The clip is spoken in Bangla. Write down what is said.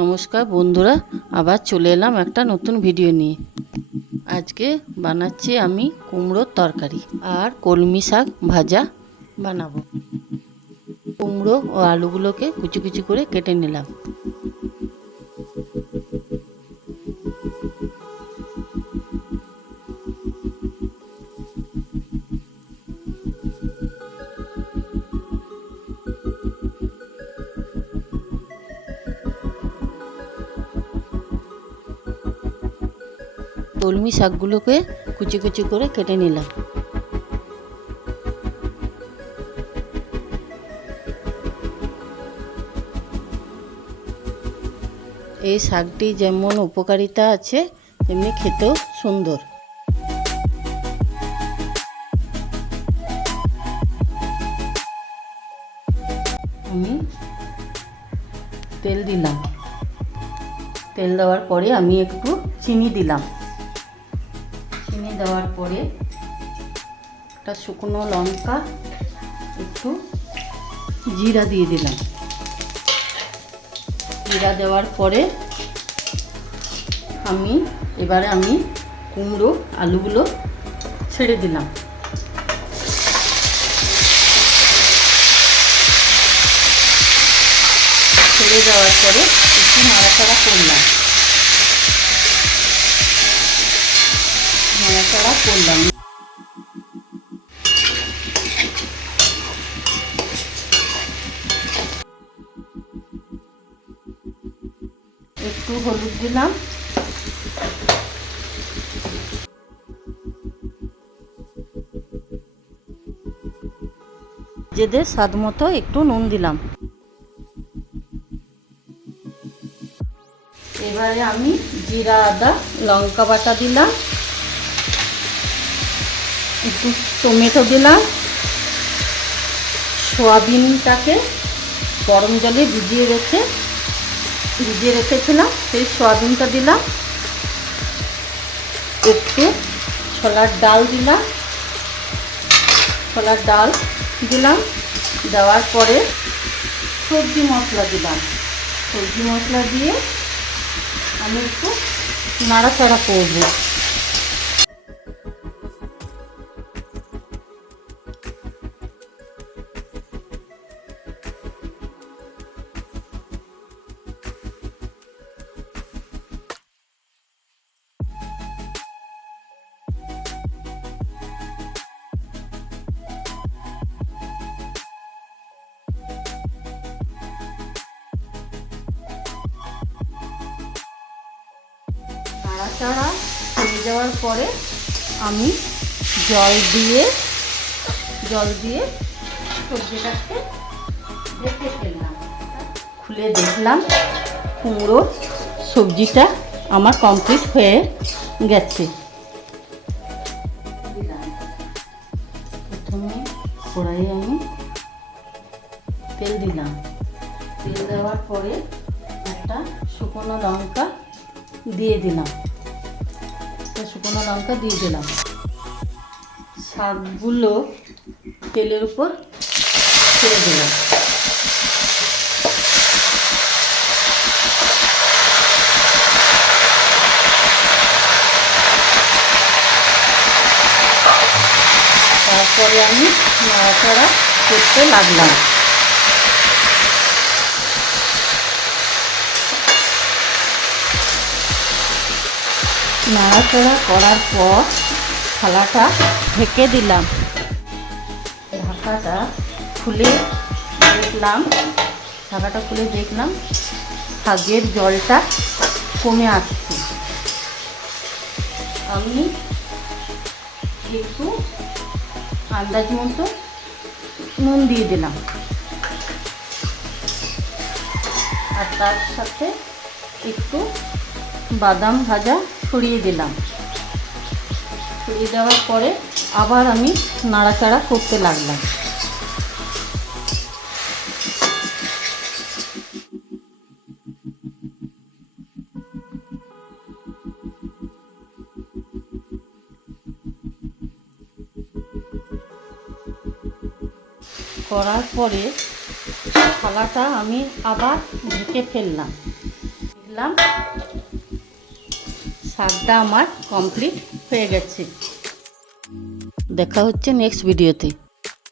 নমস্কার বন্ধুরা, আবার চলে এলাম একটা নতুন ভিডিও নিয়ে। আজকে বানাচ্ছি আমি কুমড়োর তরকারি আর কলমি শাক ভাজা বানাবো। কুমড়ো ও আলুগুলোকে কুচি কুচি করে কেটে নিলাম। কলমি শাকগুলোকে কুচি কুচি করে কেটে নিলাম। এই শাকটি যেমন উপকারিতা আছে তেমনি খেতেও সুন্দর। আমি তেল দিলাম। তেল দেওয়ার পরে আমি একটু চিনি দিলাম। চিনি দেওয়ার পরে একটা শুকনো লঙ্কা, একটু জিরা দিয়ে দিলাম। জিরা দেওয়ার পরে এবারে আমি কুমড়ো আলুগুলো ছেড়ে দিলাম। ছেড়ে দেওয়ার পরে একটু নাড়াচাড়া করলাম। একটু হলুদ দিলাম। নিজেদের স্বাদ মতো একটু নুন দিলাম। এবারে আমি জিরা আদা লঙ্কা বাটা দিলাম, একটু টমেটো দিলাম। সোয়াবিনটাকে গরম জলে ভিজিয়ে রেখেছিলাম, সেই সোয়াবিনটা দিলাম। একটু ছোলার ডাল দিলাম। দেওয়ার পরে সবজি মশলা দিলাম। সবজি মশলা দিয়ে আমি একটু নাড়াচাড়া করব। নাড়াচাড়া হয়ে যাওয়ার পরে আমি জল দিয়ে সবজিটাকে ঢেকে ফেললাম। খুলে দেখলাম কুমড়ো সবজিটা আমার কমপ্লিট হয়ে গেছে। প্রথমে কড়াইয়ে আমি তেল দিলাম। তেল দেওয়ার পরে একটা শুকনো লঙ্কা দিয়ে দিলাম। শাকগুলো তেলের উপর ছেড়ে দিলাম। তারপরে আমি নাড়াচাড়া করতে লাগলাম। নাড়াচাড়া করার পর থালাটা ঢেকে দিলাম। ঢাকাটা খুলে দেখলাম শাকের জলটা কমে আসছে। আমি একটু আন্দাজ মতো নুন দিয়ে দিলাম, আর তার সাথে একটু বাদাম ভাজা ছড়িয়ে দিলাম। ছড়িয়ে দেওয়ার পরে আবার আমি নাড়াচাড়া করতে লাগলাম। করার পরে থালাটা আমি আবার ঢেকে ফেললাম। দিলাম। শাকটা আমার কমপ্লিট হয়ে গেছে। দেখা হচ্ছে নেক্সট ভিডিওতে।